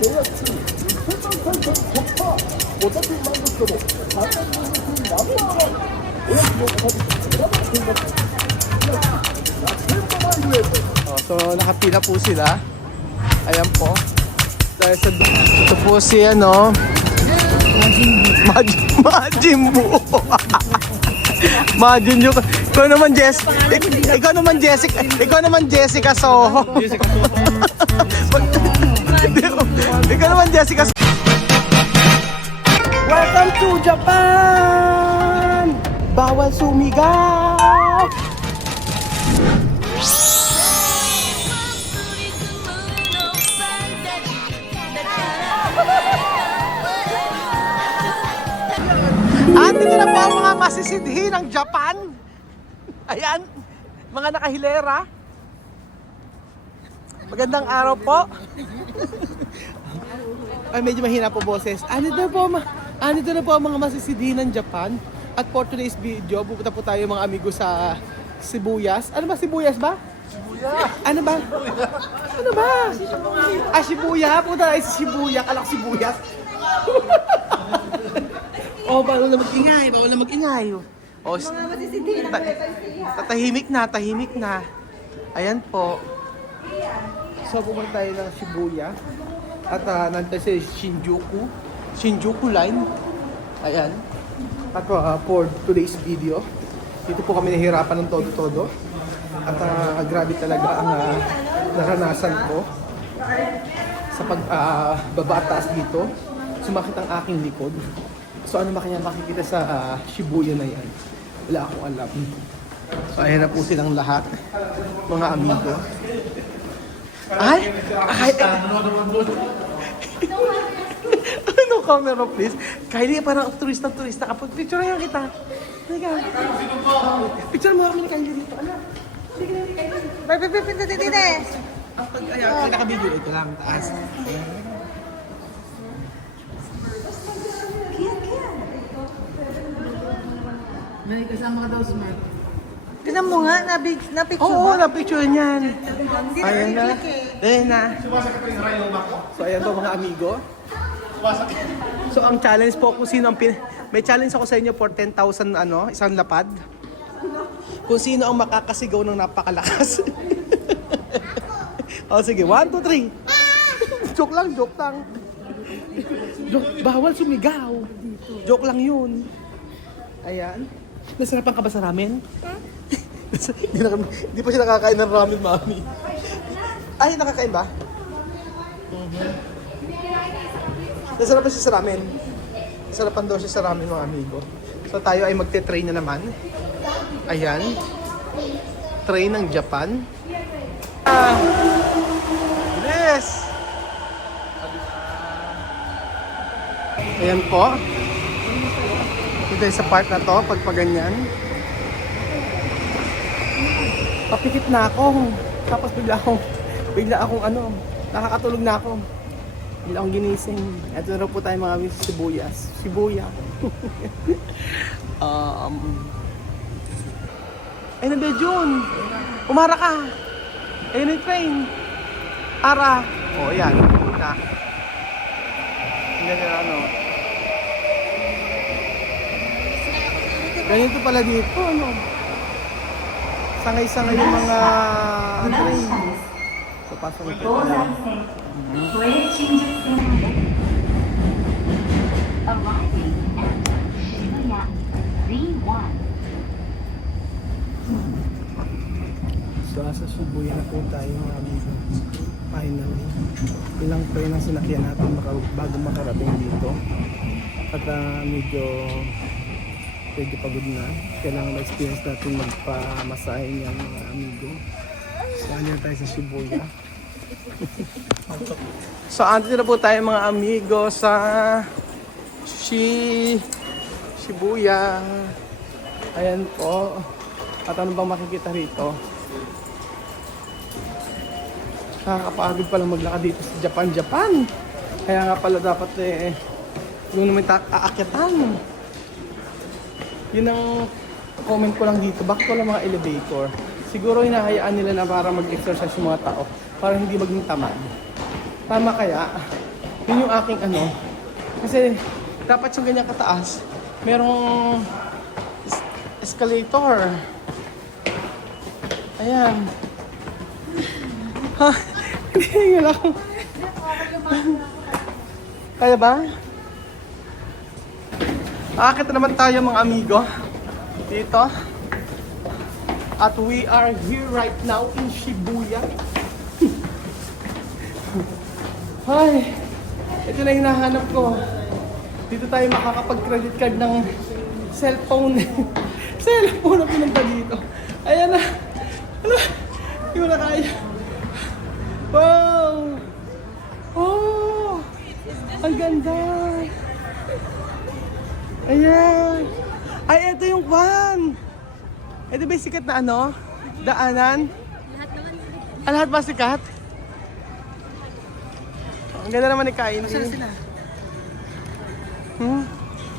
So nakapila po sila. Ayan po. Dahil sa ito po si ano Majin Buu. Majin yung ikaw naman Jessica Soho. Ikaw naman Jessica Soho. Welcome to Japan. Bawal sumigaw. At dito na po ang mga masisidhi ng Japan. Ayan, mga nakahilera. Magandang araw po. Ay, medyo mahina po boses. Andito na po ang mga masisidhi ng Japan. At for today's video, pupunta po tayo mga amigo sa Sibuyas. Ano ba? Sibuyas ba? Shibuya. Ano ba? Ano ba? Ah, Shibuya. Pupunta tayo sa Shibuya. Kalak Sibuyas. Oh, bawal na mag-ingay. Oh, tahimik na. Ayan po. So, pupunta tayo ng Shibuya. At nandito si Shinjuku line. Ayan. At for today's video, dito po kami nahihirapan ng todo-todo. At grabe talaga ang naranasan ko sa pagbaba at taas dito. Sumakit ang aking likod. So ano ba kaya makikita sa Shibuya na yan? Wala akong alam. So ayan na po silang lahat, mga amigo. Ay! Ano camera please? Kylie, parang turista ka po. Picture yan kita. Picture mo kami ni Kylie dito. Ano? Sige na ni Kylie. Bye. Ayan, naka-video ito lang, taas. May kasama ka daw, Smart. Tignan mo nga, na-picture Oo, ba? na-picture niyan. Hindi Ayan na. click eh. Ayan na. So ayan po mga amigo. So ang challenge po kung sino ang may challenge ako sa inyo for 10,000 isang lapad. Kung sino ang makakasigaw ng napakalakas. O sige, 1, 2, 3. Joke lang. Bawal sumigaw. Joke lang yun. Ayan. Nasarapan ka ba sa ramen? Hindi pa siya nakakain ng ramen, mami. Ay, nakakain ba? Nasarapan siya sa ramen. Nasarapan daw siya sa ramen, mga amigo. So tayo ay magte-train na naman. Ayan. Train ng Japan. Yes! Ayan po. Dito sa part na to, pagpaganyan. Papikit na ako. Tapos bigla akong nakakatulog na ako. Bigla akong ginising. Ito na po tayo mga Sibuyas. Shibuya. Ayun na Jun. Umara ka. Ayun yung train. Ara. O, ayan. Na. Ganyan ganito pala dito, Sangay-sangay yung mga train. So, pasok ito pala. So, sa Shibuya na po tayo, mga amigo. Finally. Ilang train ang sinakyan natin bago makarating dito. At medyo pagod na. Kailangan ma-experience natin magpamasahe niyan, mga amigo. So, andyan tayo sa Shibuya. So, andyan na po tayo, mga amigo, sa Shibuya. Ayan po. At ano bang makikita rito? Nakakapagod palang maglakad dito sa Japan. Kaya nga pala dapat yung naman aakyatan. Yun ang comment ko lang dito. Bakit wala mga elevator? Siguro hinahayaan nila na para mag-exercise yung mga tao. Para hindi maging tamad. Tama kaya? Yun yung aking ano. Kasi dapat yung ganyan kataas, merong escalator. Ayan. Ha? Hindi nga lang. Kaya ba? Aakit na naman tayo mga amigo. Dito. At we are here right now in Shibuya. Ay, ito na hinahanap ko. Dito tayo makakapag-credit card ng cellphone. Cellphone na pinunta dito. Ayan na. Ano? Hindi ko na kaya. Wow! Oh! Ang ganda! Ayan! Ay, ito yung van! Ito ba yung sikat na ano? Daanan? Lahat ba sikat? Ang ganda naman ni Kain.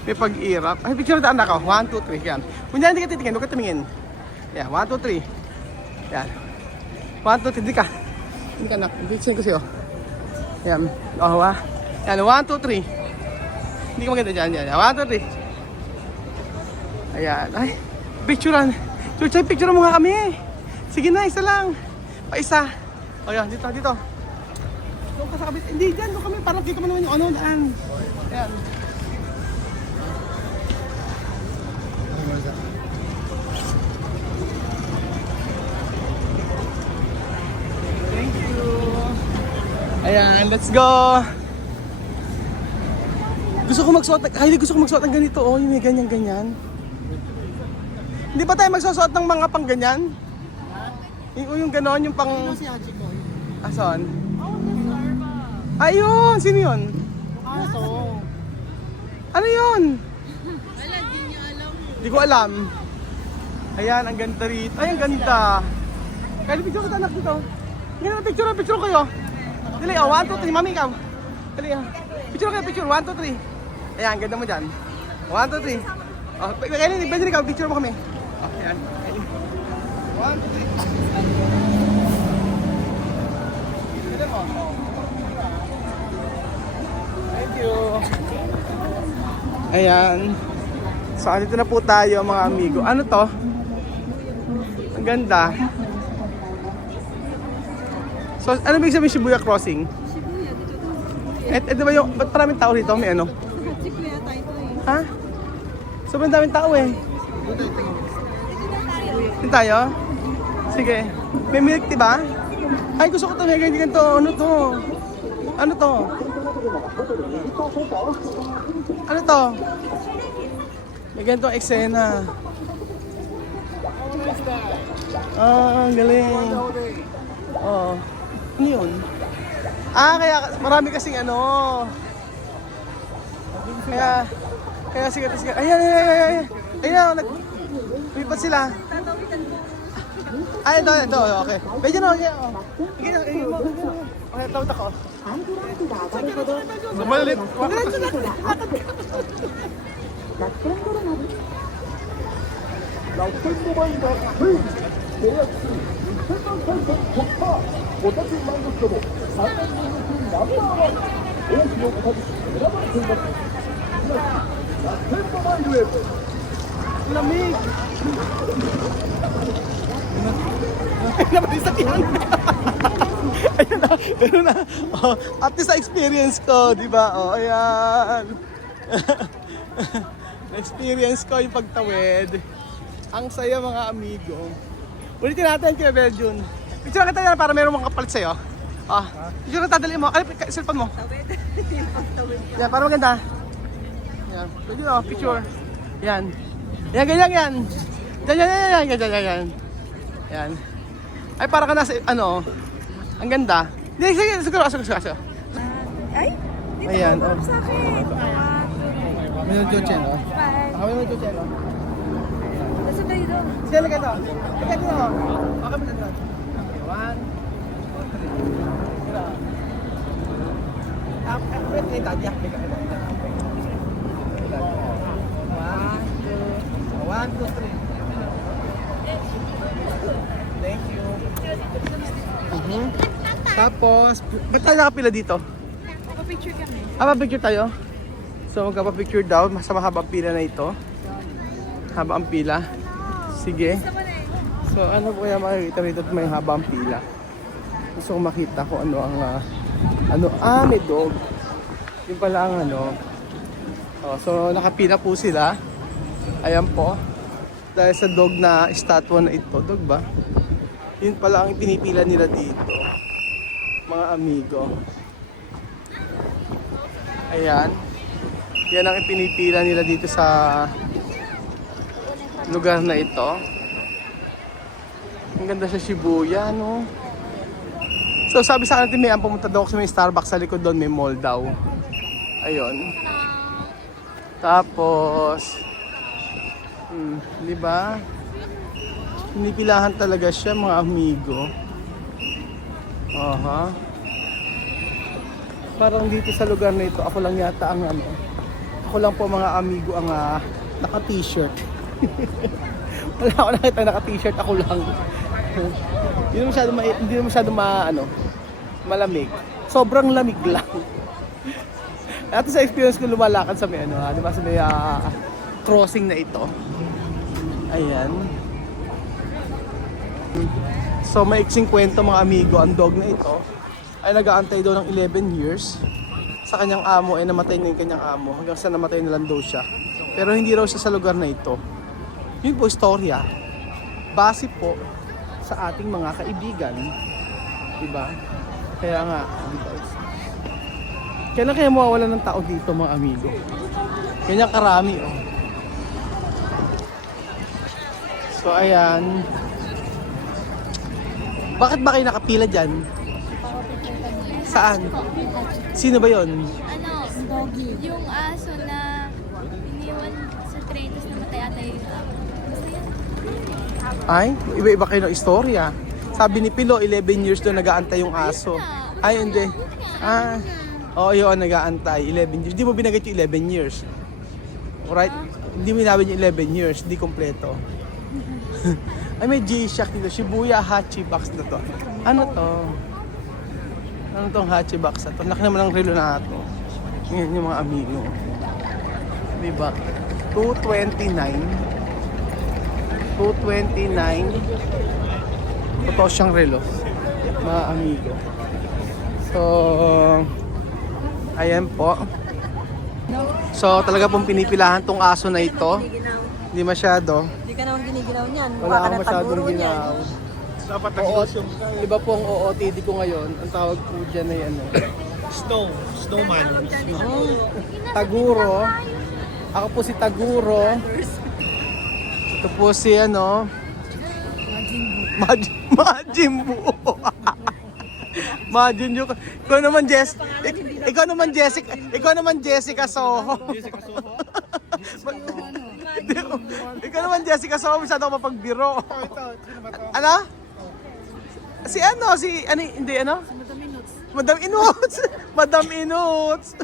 May pag-irap. Ay, picture na daan ako. 1, 2, 3. Yan. Kung yan, hindi ka titingin. Huwag ka tumingin. Yan. 1, 2, 3. Yan. 1, 2, 3. Hindi ka. Hindi ka anak. Bigyan ko sa'yo. Yan. Oh, ha? Yan. 1, 2, 3. Hindi ka maganda dyan. Yan. 1, 2, 3. Ayan. Ay. Picturean. Chuchay, picture mo nga kami. Sige na, isa lang. Pa isa. O yan. Dito, dito. Doon ka sa kabit. Hindi, dyan. Doon kami. Parang kita mo naman yung ano, daan. Ayan. Thank you. Ayan, let's go. Gusto ko magsuot, gusto ko magsuot ng ganito. Oh, yung may ganyan-ganyan. Hindi ba tayo magsusuot ng mga pang ganyan? Yung ganon, yung pang... Asan? Ayun! Sino yun? Ano yun? Wala, di niya alam. Hindi ko alam. Ayan, ang ganda rito. Ay, ang ganda. Kaya picture kita anak dito. Hindi na picture kayo. Dili, oh, 1, 2, 3. Mami, ikaw. Dili, oh. Picture kayo, picture. 1, 2, 3. Ayan, ganda mo dyan. 1, 2, 3. Oh, kaya pwede ikaw, picture mo kami. Oh, ayan. 1, 2, 3. Ganda mo. Thank you. Ayan. So, dito na po tayo mga amigo. Ano to? Ang ganda. So, ano ba yung sabihin Shibuya Crossing? Shibuya, dito to. Ito ba yung, ba't maraming tao rito? May ano? Shibuya tayo to eh. Ha? Sobrang daming tao eh. Dito tayo? Sige. May milk tea ba? Ay, gusto ko ito. May ganito. Ano to? Ano to? Ano to? May ganitong eksena. Ah, ang galing. Oo. Ano yun? Ah, kaya marami kasing ano. Kaya sigat. Ayan. Ayan, nagpipat sila. Ay, ito. Okay. Medyo na, okay. Okay, tawag ako. Gumalit. Lamig. Napatisakyan. Ayan na. Oh, at least sa experience ko, di ba? Oh, ayan. Na-experience ko yung pagtawid. Ang saya mga amigo. Ulitin natin kay Beljun. Picture ka tayo para meron mong kapalit sa'yo. Ah, picture na tadali mo. Alip, cellphone mo. Yan, para maganda. Yan, pwede na, picture. Yan. Yan, ganyan yan. Yan. Yan. Ay, para ka nasa, ano, ang ganda. Hindi, sige, siguro. Ay, dito Ayan, ko oh. sa akin. May nagchuchen, oh. Bye. May nagchuchen, oh. Nasa tayo doon. Sige, lagay ito. Lagay ito, oh. Okay, mo na. 1, 2, 3. Wait, ito. Yeah, lagay ito. 1, 2, 3. Thank you. Tapos, ba't tayo nakapila dito? Picture kami. Picture tayo? So magpapicture daw, mas mahaba ang pila na ito. Haba ang pila. Sige. So ano po yung makikita rito at may haba ang pila. Gusto kong makita kung ano ang may dog. Yung pala ang Oh, so nakapila po sila. Ayan po. Dahil sa dog na estatwa na ito, dog ba? Yun pala ang pinipila nila dito. Mga amigo. Ayan. Yan ang ipinipila nila dito sa lugar na ito. Ang ganda sa Shibuya, no? So sabi sa akin, may pumunta daw ako sa may Starbucks sa likod doon, may mall daw. Ayun. Tapos, di ba? Pinipilahan talaga siya, mga amigo. Aha. Parang dito sa lugar na ito, ako lang yata ang ako lang po mga amigo ang naka-t-shirt. Wala ako nakita naka-t-shirt, ako lang. Hindi masyado malamig. Sobrang lamig lang. At sa experience ko lumalakad sa may di ba, sa may crossing na ito. Ayan. So may iksing kwento mga amigo, ang dog na ito ay nag-aantay daw ng 11 years sa kanyang amo, ay namatay na yung kanyang amo hanggang sa namatay na lang daw siya. Pero hindi raw siya sa lugar na ito. Yun po istorya. Base po sa ating mga kaibigan. Diba? Kaya nga, diba? Kailan kaya mawawala ng tao dito mga amigo? Kanya karami oh. So ayan. Bakit ba kayo nakapila dyan? Saan? Sino ba yon? Yung aso na iniwan sa train tapos namatay ata yung basta yan. Ay, iba-iba kayo ng istorya. Sabi ni Pilo, 11 years doon nag-aantay yung aso. Ay, hindi. Oo, yun, nag-aantay. 11 years. Hindi mo binagay yung 11 years. Alright? Hindi mo binabay yung 11 years. Hindi kompleto. Ay, may G-Shock dito. Shibuya Hachibox na to. Ano to? Ano tong Hachibox na to? Laki naman ang relo na ito. Ngayon yung mga amigo. Diba? 229. Totoo siyang relo. Mga amigo. So, ayan po. So, talaga pong pinipilahan tong aso na ito. Hindi masyado. Hindi ka naman giniginaw niyan. Wala akong masyadong ginaw. Dapat nag-ilusyon ka. Iba pong OOTD ko ngayon. Ang tawag po dyan ay Snowman. Taguro. Ako po si Taguro. Ito po si Majimbu. Majin yung ikaw naman Jessica Soho. Ikaw naman Jessica Soho, masyado ako mapagbiro. Ano? Si Madam Inuts. Madam Inuts.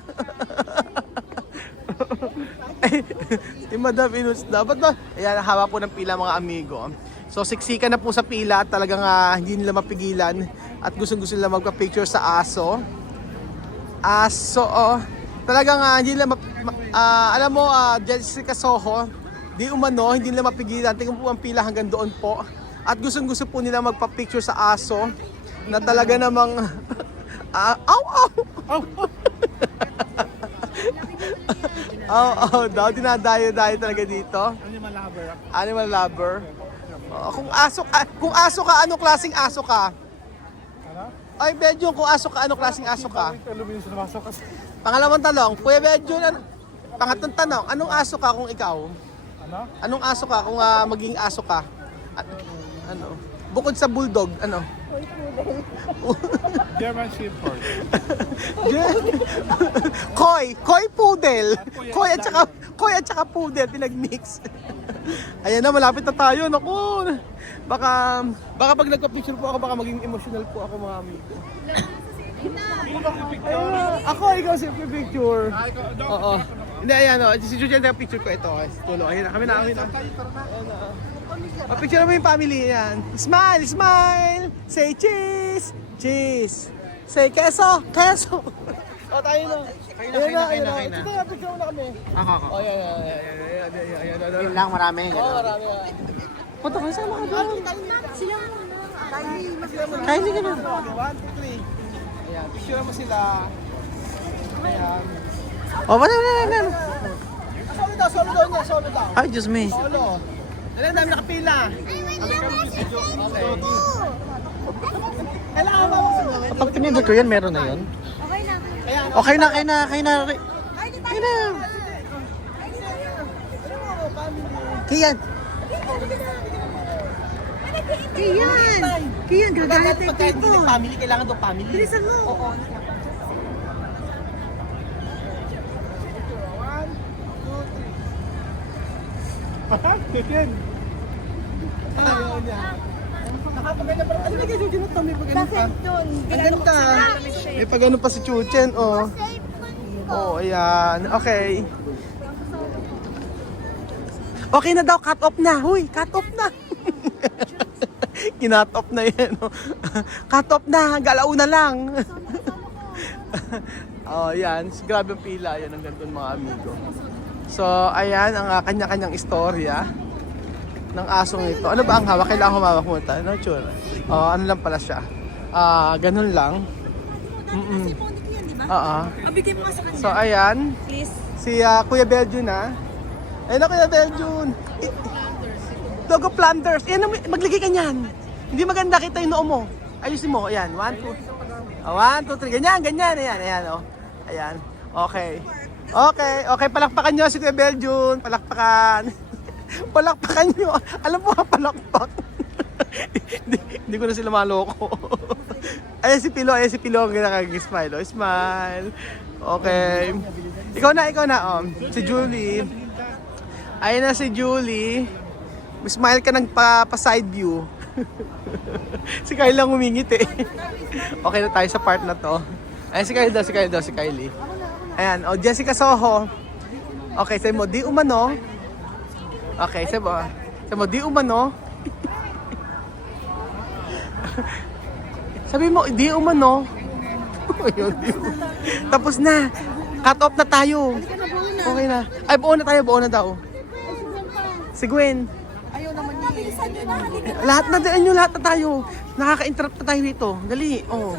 Si Madam Inuts dapat ba? Ayan, haba po ng pila mga amigo. So siksikan na po sa pila at talagang hindi nila mapigilan at gusto nila magpa-picture sa aso. Talagang hindi nila alam mo, Jessica Soho, hindi nila mapigilan. Tingnan po ang pila hanggang doon po. At gusto po nila magpa-picture sa aso na talaga namang daw, dinadayo-dayo talaga dito. Animal lover. Kung aso ka, anong klaseng aso ka? Ay, Bedyo, kung aso ka, anong klaseng aso ka? Pangalawang tanong, Kuya Bedyo, pangatlong tanong, anong aso ka kung ikaw? Anong aso ka kung maging aso ka? Ano? Bukod sa bulldog, ano? German Shepherd. Koi poodle. Koi at saka poodle pinag-mix. Ayan na, malapit na tayo. Naku. Baka pag nagpa-picture po ako, baka maging emotional po ako mga amigo. Ako, ikaw si picture. Oo. Hindi, ayan o. Si Julian na picture ko ito. Tulo. Ayan na, kami na. Picture mo yung family yan. Smile, smile. Say cheese. Cheese. Say queso. Queso. Oh, tayo na. Kayo na. Sige nga, picture muna kami. Ako. Oh, yan. Yun lang, marami. Oo, marami. Punta kayo sa mga doon. Sila muna. Kain ka na. 1, 2, 3. Ayan, picture mo sila. Ayan. O, wala. Solo daw. Ay, Diyos me. Solo. Dali, dami nakapila. Kailangan ba mo? Kapag pinindot ko yan, meron na yun. Okay na. Ayan. Okay na. Kiyan. Kiyan, gagalit tayo Pagka hindi ko. family, kailangan daw family. Bilisan mo. Oo. 1, 2, 3. Again. Ayaw niya. Nakapaganda pa rin. Ano na ganyan? Ganyan to, may pagano pa. Ang ganda. May pagano pa si Chuchen, oh. Oh, ayan. Okay. Okay na daw, cut off na. Huy, cut off na. Kinat off na yan. Oh. Cut off na, galaw na lang. Oh, yan. Grabe ang pila. Yan ang ganito mga amigo. So, ayan ang kanya-kanyang istorya ng asong ito. Ano ba ang hawak? Kailangan humawak mo tayo. No, sure. Oh, ano lang pala siya. Ganun lang. Oo. So, ayan. Si Kuya Beljun na. Ayun na, Kuya Beljun. Logo Planters. Ayan, maglagay ka niyan. Hindi maganda kita yung noo mo. Ayusin mo. Ayan. 1, 2. 1, 2, 3. Ganyan. Ayan. Oh. Ayan. Okay. Okay. Palakpakan nyo si Kuya Beljun. Palakpakan. Palakpakan nyo. Alam mo, palakpak. Hindi ko na sila maloko. Ayan si Pilo. Ang nakag-smile. Oh, smile. Okay. Ikaw na. Si Julie. Ayan na si Julie. Smile ka ng pa-side view. Si Kylie lang humingit eh. Okay na tayo sa part na to. Ayan si Kylie. Ayan, Jessica Soho. Okay, sabi mo, di umano. Okay, sabi mo, di umano. Sabi mo, di umano. Tapos na. Cut off na tayo. Okay na. Ay, buo na daw. Si Gwen. Lahat na tayo. Nakaka-interrupt na tayo dito. Dali. Oh.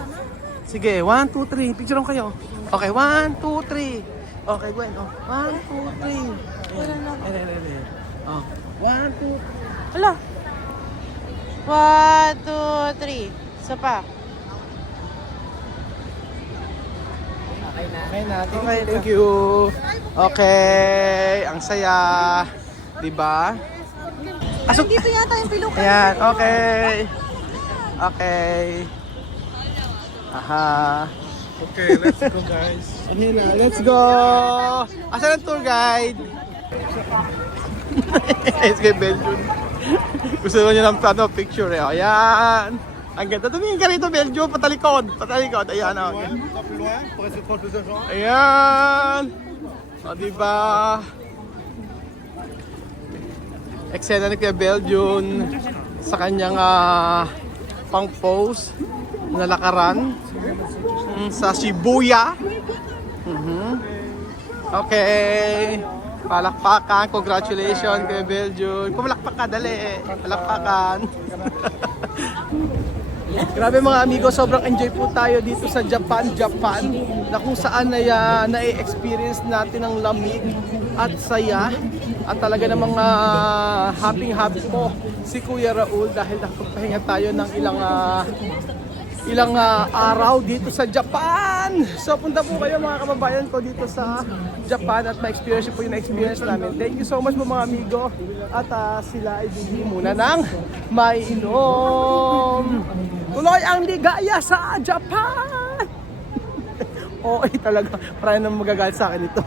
Sige, 1, 2, 3. Picture kayo. Okay, 1, 2, 3. Okay, Gwen. Oh. 1, 2, 3. Ayan. Oh. 1, 2. Hala. 1, 2, 3. Isa pa. Okay na. Thank you. Okay. Ang saya. Diba? Dito yata yung pilok. Ayan, okay. Aha. Okay, let's go guys. Ayan na, let's go! Asan ang tour guide? It's kay Beljun. Gusto niya ng picture eh. Ayan. Ang ganda. Tumingin ka rito, Beljun. Patalikod. Ayan. Ayan. O, diba? Eksena ni Kuya Beljun sa kanyang pang-pose na lakaran sa Shibuya. Okay. Palakpakan. Congratulations Kuya Beljun. Pumalakpak ka, dali. Palakpakan. Grabe mga amigo, sobrang enjoy po tayo dito sa Japan na kung saan na-experience natin ang lamig at saya at talaga namang happy po si Kuya Raul dahil nakapagpahinga tayo ng ilang araw dito sa Japan. So punta po kayo mga kababayan ko dito sa Japan at ma-experience po yung na-experience namin. Thank you so much po mga amigo at sila ay bibili muna ng mainom. Tuloy ang ligaya sa Japan! Oo, talaga. Parang nang magagalit sa akin ito.